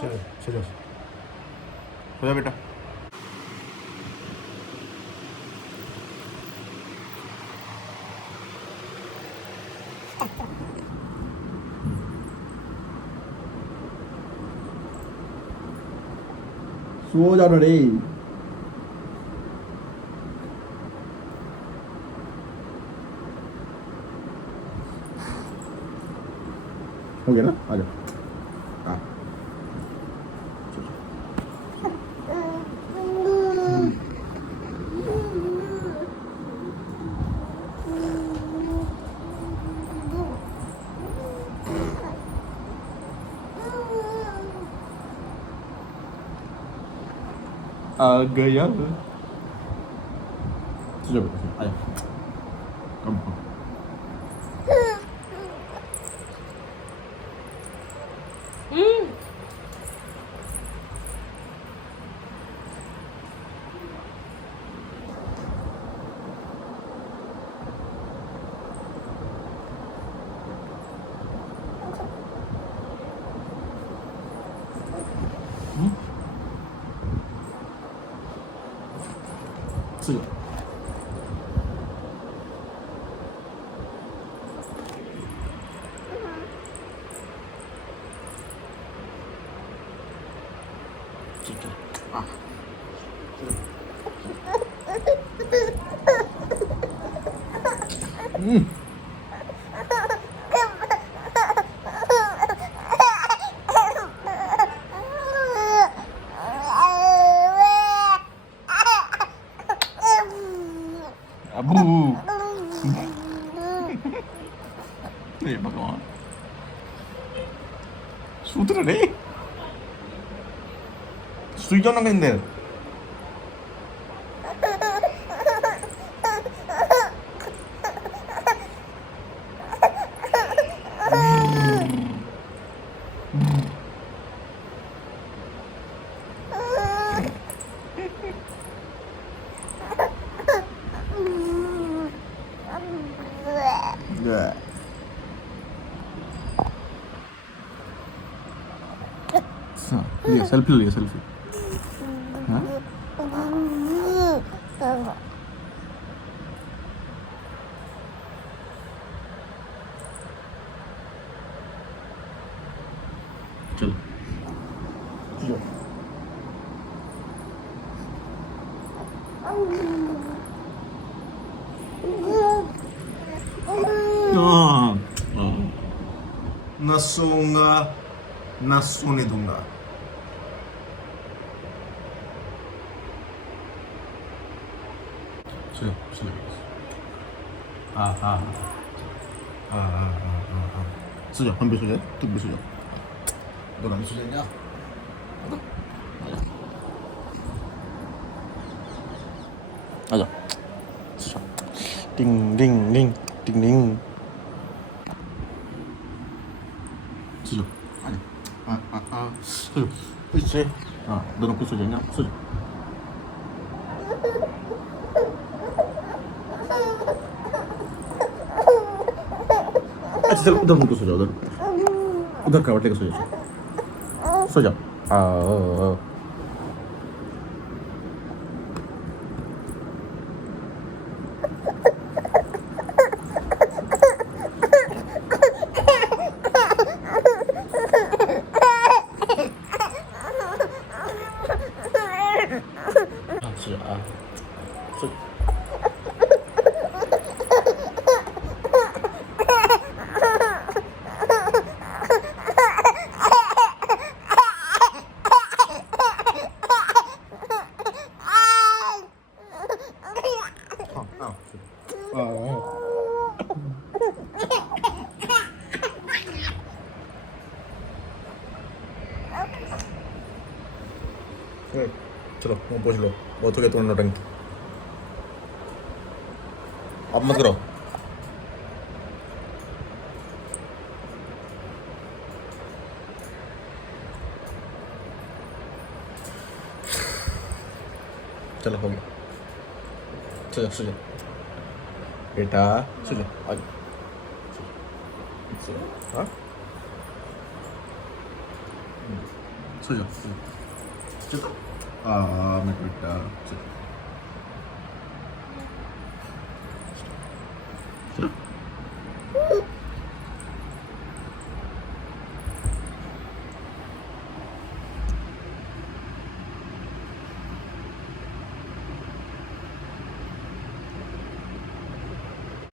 चलो चलो हो जा बेटा सो जा रे हो गया ना आ जा हाँ आ गया चलो बेटा आया कम कम चलो ठीक है आ अबू ये भगवान सूत्र रे सुई क्यों ना कहते लिया सेल्फी लिया सेल्फी हाँ चलो ना सोऊंगा ना सोने दूंगा चलो चलो हाँ हाँ हाँ हाँ हाँ हाँ सो जाओ हम भी सो जाए तुम भी सो जाओ दोनों सो जाएंगे आ जाओ सो टिंग डिंग डिंग टिंग डिंग सो जाओ आ जाओ हाँ हाँ हाँ सो जाओ पीछे हाँ दोनों को सो जाएंगे सो जाओ अच्छा चलो उधर मुझको सो जाओ उधर करवट लेकर सो जाओ आओ चलो मुँह पोछ लो बहुत हो गया तुम्हारा नौटंकी अब मत करो चलो हो गया चलो सो जाओ बेटा सो जाओ आ जाओ हाँ सो जाओ चलो मेरे बेटा चलो